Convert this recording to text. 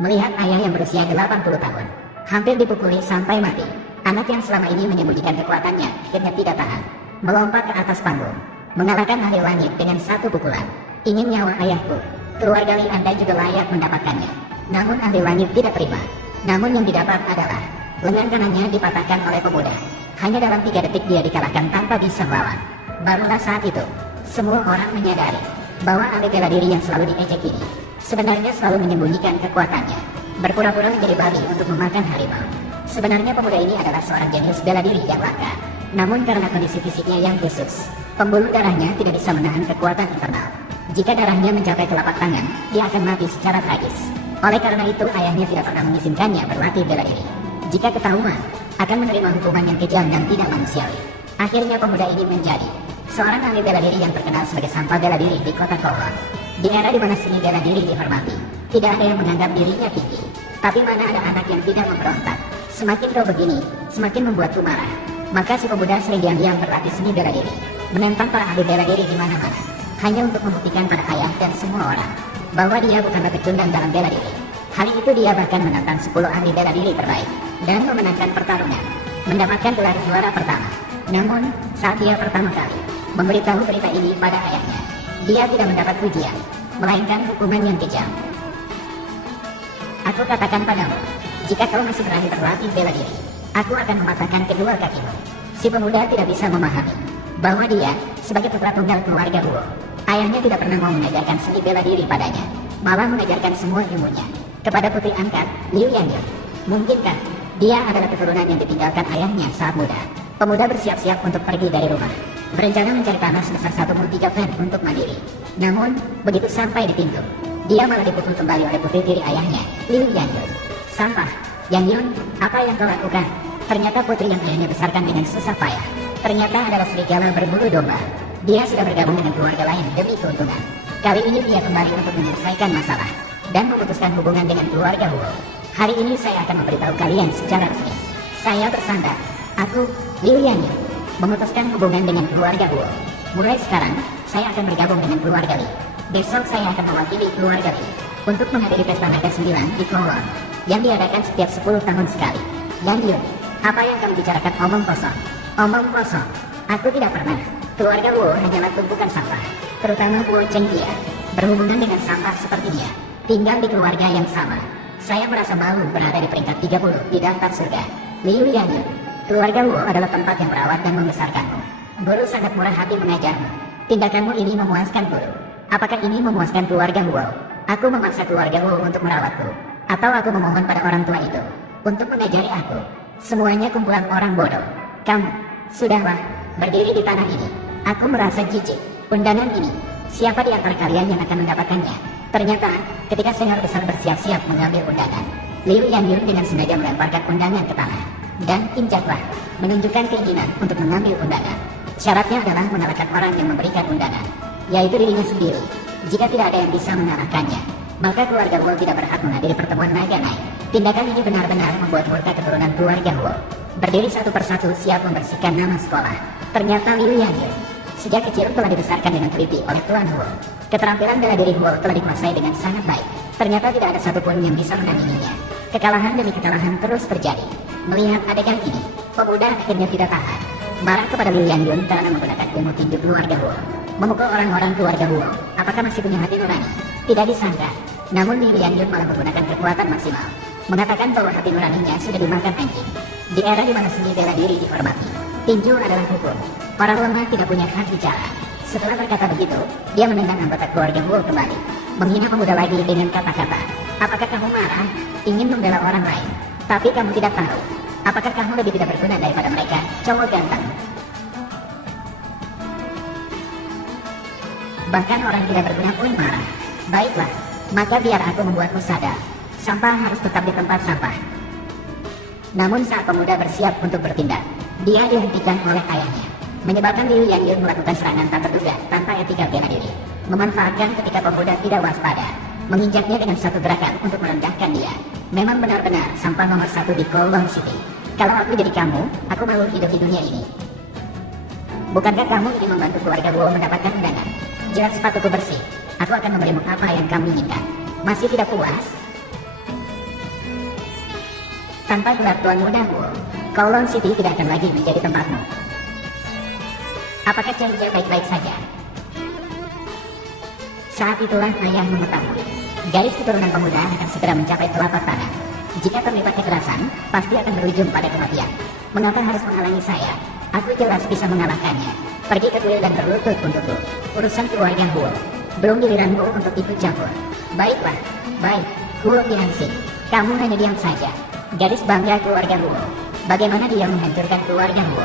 Melihat ayah yang berusia 80 tahun, hampir dipukuli sampai mati, anak yang selama ini menyembunyikan kekuatannya akhirnya tidak tahan, melompat ke atas panggung, mengalahkan ahli langit dengan satu pukulan. Ingin nyawa ayahku, keluarga Li Anda juga layak mendapatkannya. Namun ahli langit tidak terima. Namun yang didapat adalah lengan kanannya dipatahkan oleh pemuda. Hanya dalam 3 detik dia dikalahkan tanpa bisa melawan. Barulah saat itu, semua orang menyadari bahwa ahli bela diri yang selalu diejek ini sebenarnya selalu menyembunyikan kekuatannya, berpura-pura menjadi babi untuk memakan harimau. Sebenarnya pemuda ini adalah seorang jenius bela diri yang langka. Namun karena kondisi fisiknya yang khusus, pembuluh darahnya tidak bisa menahan kekuatan internal. Jika darahnya mencapai telapak tangan, dia akan mati secara tragis. Oleh karena itu ayahnya tidak pernah mengizinkannya berlatih bela diri. Jika ketahuan, akan menerima hukuman yang kejam dan tidak manusiawi. Akhirnya pemuda ini menjadi seorang ahli bela diri yang terkenal sebagai sampah bela diri di kota Kowloon. Di era di mana seni bela diri dihormati, tidak ada yang menganggap dirinya tinggi. Tapi mana ada anak yang tidak memberontak. Semakin kau begini, semakin membuatku marah. Maka si pemuda sering diam-diam berlatih seni bela diri, menentang para ahli bela diri di mana-mana, hanya untuk membuktikan pada ayah dan semua orang bahwa dia bukanlah pecundang dalam bela diri. Hari itu dia bahkan menantang 10 ahli bela diri terbaik dan memenangkan pertarungan, mendapatkan gelar juara pertama. Namun, saat dia pertama kali memberitahu berita ini pada ayahnya, dia tidak mendapat pujian, melainkan hukuman yang kejam. Aku katakan padamu, jika kau masih berani berlatih bela diri, aku akan mematahkan kedua kakimu. Si pemuda tidak bisa memahami bahwa dia, sebagai putra tunggal keluarga Huo, ayahnya tidak pernah mau mengajarkan seni bela diri padanya, malah mengajarkan semua ilmunya kepada putri angkat, Liu Yangyun. Mungkinkah dia adalah keturunan yang ditinggalkan ayahnya saat muda? Pemuda bersiap-siap untuk pergi dari rumah, berencana mencari tanah sebesar 1/3 fen untuk mandiri. Namun, begitu sampai di pintu, dia malah dipukul kembali oleh putri tiri ayahnya, Liu Yangyun. Sampah, Yangyun, apa yang kau lakukan? Ternyata putri yang ayahnya besarkan dengan susah payah, ternyata adalah serigala berbulu domba. Dia sudah bergabung dengan keluarga lain demi keuntungan. Kali ini dia kembali untuk menyelesaikan masalah dan memutuskan hubungan dengan keluarga Huo. Hari ini saya akan memberitahu kalian secara resmi. Saya bersandar, aku, Liu Yangyun, memutuskan hubungan dengan keluarga Huo. Mulai sekarang, saya akan bergabung dengan keluarga Li. Besok saya akan mewakili keluarga Li untuk menghadiri pesta naga 9 di Kowloon yang diadakan setiap 10 tahun sekali. Yangyun, apa yang kamu bicarakan omong kosong? Omong kosong. Aku tidak pernah. Keluarga Huo hanyalah tumpukan sampah, terutama Huo Chengtia, berhubungan dengan sampah seperti dia, tinggal di keluarga yang sama. Saya merasa malu berada di peringkat 30 di daftar surga. Liu Yangyun, keluarga Huo adalah tempat yang merawat dan membesarkanmu. Guru sangat murah hati mengajarmu. Tindakanmu ini memuaskan guru. Apakah ini memuaskan keluarga Huo? Aku memaksa keluarga Huo untuk merawatku, atau aku memohon pada orang tua itu untuk mengajari aku? Semuanya kumpulan orang bodoh. Kamu, sudahlah, berdiri di tanah ini. Aku merasa jijik. Undangan ini, siapa di antara kalian yang akan mendapatkannya? Ternyata, ketika senior besar bersiap-siap mengambil undangan, Liu Yangyun dengan sengaja melemparkan undangan ke tanah dan injaklah, menunjukkan keinginan untuk mengambil undangan. Syaratnya adalah mengalahkan orang yang memberikan undangan, yaitu dirinya sendiri. Jika tidak ada yang bisa mengalahkannya, maka keluarga Huo tidak berhak menghadiri pertemuan naga naik. Tindakan ini benar-benar membuat murka keturunan keluarga Huo. Berdiri satu persatu siap membersihkan nama sekolah. Ternyata Liu Yangyun sejak kecil telah dibesarkan dengan teliti oleh Tuan Huo. Keterampilan bela diri Huo telah dikuasai dengan sangat baik. Ternyata tidak ada satupun yang bisa menandinginya. Kekalahan demi kekalahan terus terjadi. Melihat adegan ini, pemuda akhirnya tidak tahan, marah kepada Liu Yangyun karena menggunakan ilmu tinju keluarga Huo, memukul orang-orang keluarga Huo. Apakah masih punya hati nurani? Tidak disangka. Namun Liu Yangyun malah menggunakan kekuatan maksimal, mengatakan bahwa hati nuraninya sudah dimakan anjing. Di era di mana seni bela diri dihormati, tinju adalah hukum. Orang lemah tidak punya hak bicara. Setelah berkata begitu, dia menendang anggota keluarga Huo kembali, menghina pemuda lagi dengan kata-kata, apakah kamu marah, ingin membela orang lain, tapi kamu tidak tahu, apakah kamu lebih tidak berguna daripada mereka, cowok ganteng. Bahkan orang tidak berguna pun marah. Baiklah, maka biar aku membuatmu sadar, sampah harus tetap di tempat sampah. Namun saat pemuda bersiap untuk bertindak, dia dihentikan oleh ayahnya, menyebabkan Liu Yangyun melakukan serangan tak terduga tanpa etika bela diri, memanfaatkan ketika pemuda tidak waspada, menginjaknya dengan satu gerakan untuk merendahkan dia. Memang benar-benar sampah nomor 1 di Kowloon City. Kalau aku jadi kamu, aku mau hidup di dunia ini. Bukankah kamu ingin membantu keluarga Huo mendapatkan undangan? Jelas sepatuku bersih. Aku akan memberimu apa yang kamu inginkan. Masih tidak puas? Tanpa gelar Tuan Muda Huo, Kowloon City tidak akan lagi menjadi tempatmu. Apakah Cenja baik-baik saja? Saat itulah ayah mengetahui, garis keturunan pemuda akan segera mencapai telapak tangan. Jika terlibat kekerasan, pasti akan berujung pada kematian. Mengapa harus menghalangi saya? Aku jelas bisa mengalahkannya. Pergi ke kuil dan berlutut untukku. Urusan keluarga Huo, belum giliranmu untuk ikut campur. Baiklah, baik, Huo Tianxing. Kamu hanya diam saja. Gadis bangga keluarga Huo. Bagaimana dia menghancurkan keluarga Huo?